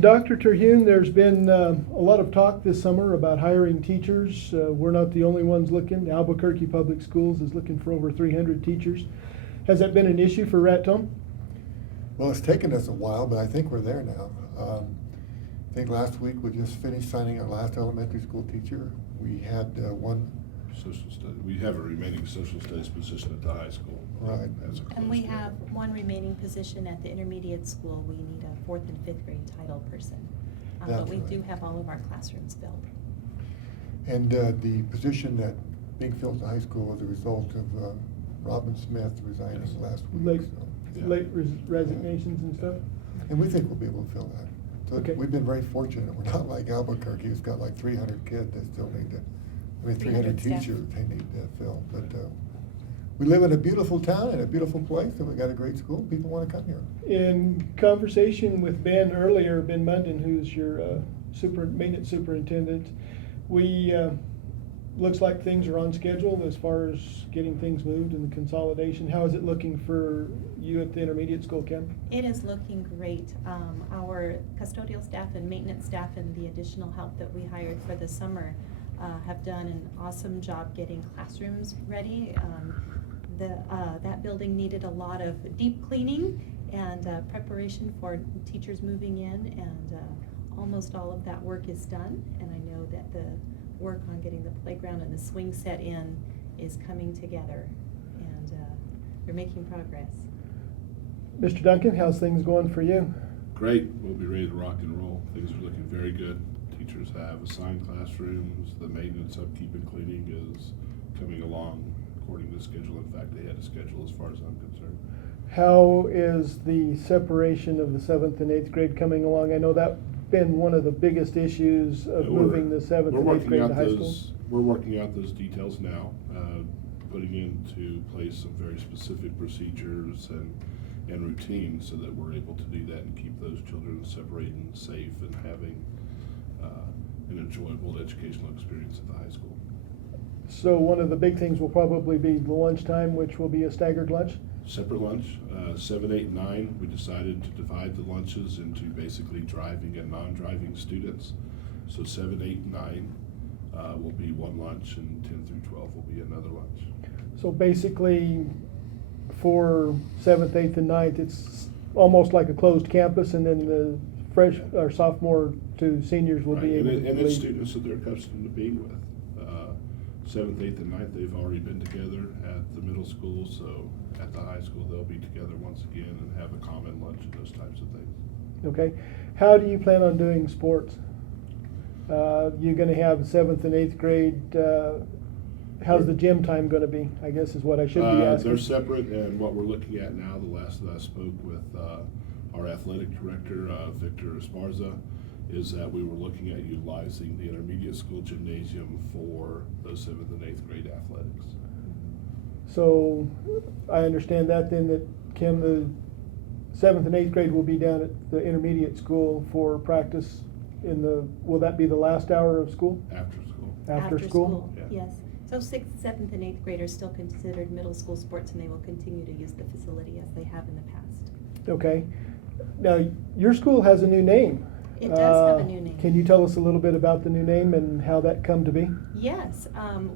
Dr. Terhune, there's been a lot of talk this summer about hiring teachers. We're not the only ones looking. Albuquerque Public Schools is looking for over 300 teachers. Has that been an issue for Raton? Well, it's taken us a while, but I think we're there now. I think last week we just finished signing our last elementary school teacher. We had one. Social study. We have a remaining social studies position at the high school. Right. As a And we closed have door. one remaining position at the intermediate school. We need a 4th and 5th grade title person. But That's we right. do have all of our classrooms filled. And the position that being filled at the high school was a result of Robin Smith resigning Yes. last week. Late, so. Yeah. late resignations and stuff? And we think we'll be able to fill that. So Okay. we've been very fortunate. We're not like Albuquerque, who's got like 300 kids that still need to, 300 staff. teachers they need to fill. But we live in a beautiful town and a beautiful place, and we got a great school. People want to come here. In conversation with Ben earlier, Ben Munden, who's your maintenance superintendent, we looks like things are on schedule as far as getting things moved in the consolidation. How is it looking for you at the intermediate school, Kim? It is looking great. Our custodial staff and maintenance staff and the additional help that we hired for the summer have done an awesome job getting classrooms ready. That building needed a lot of deep cleaning and preparation for teachers moving in, and almost all of that work is done. And I know that the work on getting the playground and the swing set in is coming together, and we're making progress. Mr. Duncan, how's things going for you? Great. We'll be ready to rock and roll. Things are looking very good. Teachers have assigned classrooms. The maintenance, upkeep, and cleaning is coming along according to schedule. In fact, they had a schedule as far as I'm concerned. How is the separation of the 7th and 8th grade coming along? I know that's been one of the biggest issues of Yeah, moving the 7th and 8th grade to high school. We're working out those details now, putting into place some very specific procedures and routines so that we're able to do that and keep those children separated and safe and having an enjoyable educational experience at the high school. So one of the big things will probably be the lunchtime, which will be a staggered lunch? Separate lunch, 7, 8, and 9, we decided to divide the lunches into basically driving and non-driving students. So 7, 8, and 9 will be one lunch, and 10 through 12 will be another lunch. So basically, for 7th, 8th, and 9th, it's almost like a closed campus, and then the or sophomore to seniors will be Right, able and to it's leave. students that they're accustomed to being with. 7th, 8th, and 9th, they've already been together at the middle school, so at the high school, they'll be together once again and have a common lunch and those types of things. Okay. How do you plan on doing sports? You're gonna have 7th and 8th grade, how's the gym time gonna be, I guess is what I should be asking. They're separate, and what we're looking at now, the last that I spoke with our athletic director, Victor Esparza, is that we were looking at utilizing the intermediate school gymnasium for those 7th and 8th grade athletics. So I understand that then, that Kim, the 7th and 8th grade will be down at the intermediate school for practice will that be the last hour of school? After school. After school? Yeah. Yes. So 6th, 7th, and 8th graders still considered middle school sports, and they will continue to use the facility as they have in the past. Okay. Now, your school has a new name. It does have a new name. Can you tell us a little bit about the new name and how that come to be? Yes,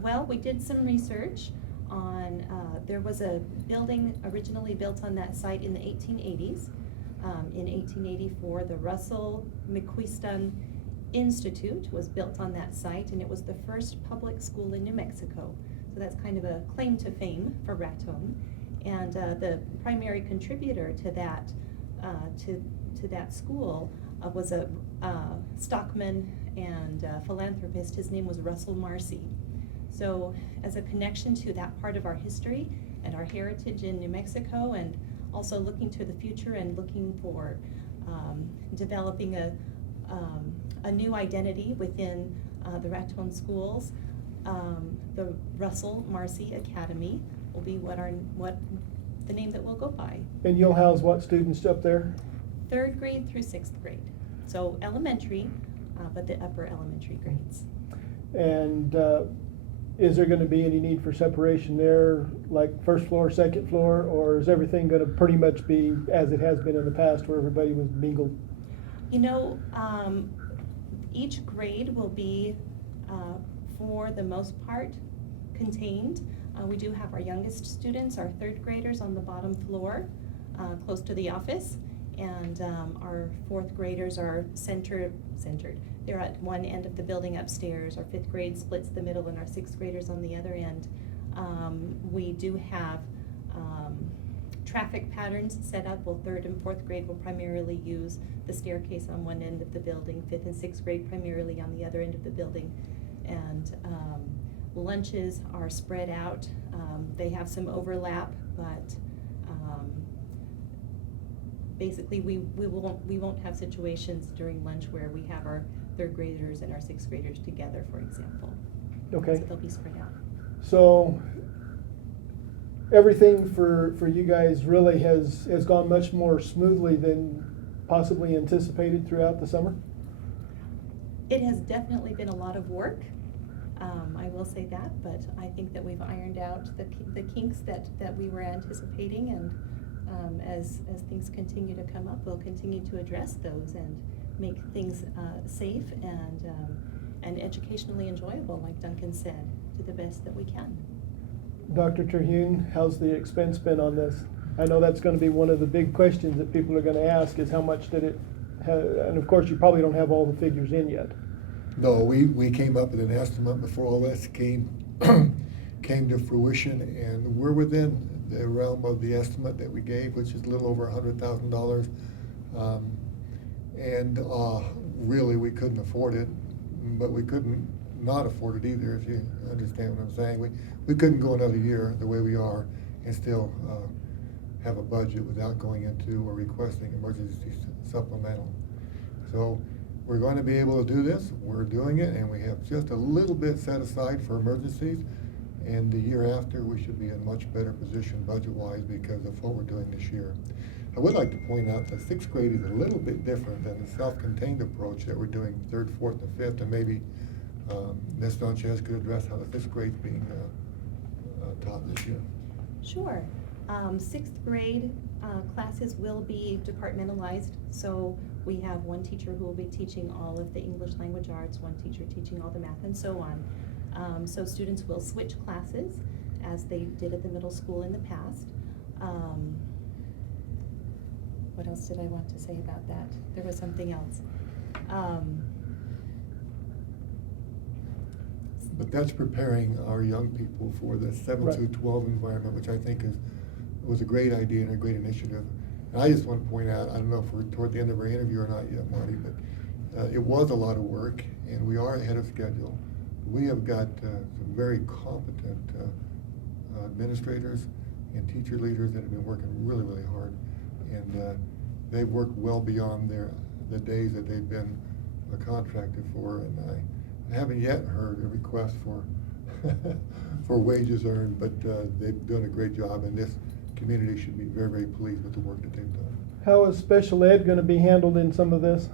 well, we did some research on, there was a building originally built on that site in the 1880s. In 1884, the Russell McQuiston Institute was built on that site, and it was the first public school in New Mexico. So that's kind of a claim to fame for Raton. And the primary contributor to that, to that school was a stockman and philanthropist. His name was Russell Marcy. So as a connection to that part of our history and our heritage in New Mexico, and also looking to the future and looking for developing a new identity within the Raton schools, the Russell Marcy Academy will be what the name that we'll go by. And you'll house what students up there? 3rd grade through 6th grade. So elementary, but the upper elementary grades. And is there gonna be any need for separation there, like first floor, second floor, or is everything gonna pretty much be as it has been in the past where everybody was mingled? You know, each grade will be, for the most part, contained. We do have our youngest students, our third graders, on the bottom floor, close to the office. And our fourth graders are centered. They're at one end of the building upstairs. Our fifth grade splits the middle, and our sixth graders on the other end. We do have traffic patterns set up. Well, third and fourth grade will primarily use the staircase on one end of the building, fifth and sixth grade primarily on the other end of the building. And lunches are spread out. They have some overlap, but basically we won't have situations during lunch where we have our third graders and our sixth graders together, for example. Okay. So they'll be spread out. So everything for you guys really has gone much more smoothly than possibly anticipated throughout the summer? It has definitely been a lot of work. I will say that, but I think that we've ironed out the kinks that we were anticipating, and as things continue to come up, we'll continue to address those and make things safe and educationally enjoyable, like Duncan said, to the best that we can. Dr. Terhune, how's the expense been on this? I know that's going to be one of the big questions that people are going to ask, is how much did it and of course you probably don't have all the figures in yet. No, we came up with an estimate before all this came to fruition, and we're within the realm of the estimate that we gave, which is a little over $100,000. And really, we couldn't afford it, but we couldn't not afford it either, if you understand what I'm saying. We couldn't go another year the way we are and still have a budget without going into or requesting emergency supplemental. So we're going to be able to do this. We're doing it, and we have just a little bit set aside for emergencies. And the year after, we should be in a much better position budget-wise because of what we're doing this year. I would like to point out that sixth grade is a little bit different than the self-contained approach that we're doing third, fourth, and fifth, and maybe Ms. Sanchez could address how the fifth grade's being taught this year. Sure. Sixth grade classes will be departmentalized, so we have one teacher who will be teaching all of the English language arts, one teacher teaching all the math, and so on. So students will switch classes as they did at the middle school in the past. What else did I want to say about that? There was something else. But that's preparing our young people for the 7 Right. through 12 environment, which I think was a great idea and a great initiative. And I just want to point out, I don't know if we're toward the end of our interview or not yet, Marty, but it was a lot of work, and we are ahead of schedule. We have got some very competent administrators and teacher leaders that have been working really, really hard. And they've worked well beyond the days that they've been contracted for. And I haven't yet heard a request for for wages earned, but they've done a great job, and this community should be very, very pleased with the work that they've done. How is special ed going to be handled in some of this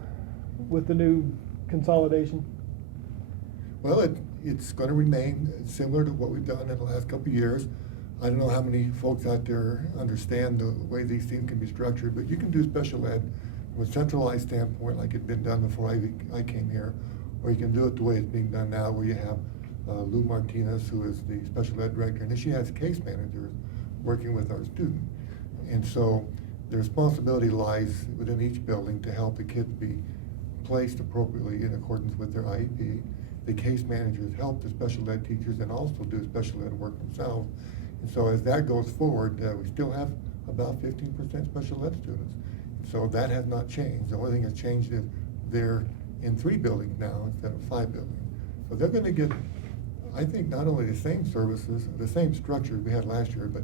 with the new consolidation? Well, it's going to remain similar to what we've done in the last couple of years. I don't know how many folks out there understand the way these things can be structured, but you can do special ed from a centralized standpoint like it's been done before I came here, or you can do it the way it's being done now, where you have Lou Martinez, who is the special ed director, and then she has case managers working with our student. And so the responsibility lies within each building to help the kids be placed appropriately in accordance with their IEP. The case managers help the special ed teachers and also do special ed work themselves. And so as that goes forward, we still have about 15% special ed students. So that has not changed. The only thing that's changed is they're in 3 buildings now instead of 5 buildings. So they're going to get, I think, not only the same services, the same structure we had last year, but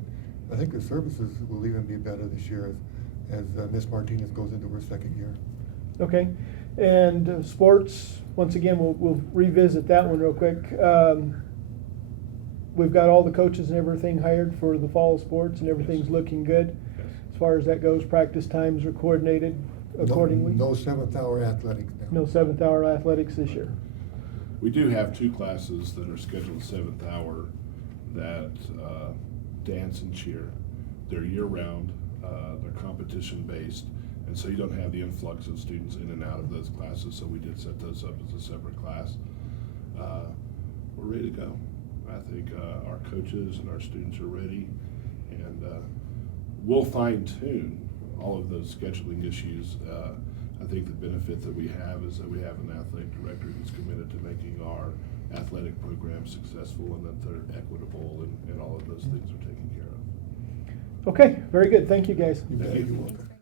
I think the services will even be better this year as Ms. Martinez goes into her second year. Okay, and sports, once again, we'll revisit that one real quick. We've got all the coaches and everything hired for the fall sports, and everything's looking good. As far as that goes, practice times are coordinated accordingly. No 7th hour athletics now. No 7th hour athletics this year. We do have 2 classes that are scheduled 7th hour that dance and cheer. They're year-round, they're competition-based, And so you don't have the influx of students in and out of those classes, so we did set those up as a separate class. We're ready to go. I think our coaches and our students are ready, and we'll fine tune all of those scheduling issues. I think the benefit that we have is that we have an athletic director who's committed to making our athletic programs successful, and that they're equitable, and all of those things are taken care of. Okay, very good. Thank you, guys. You bet, you're welcome.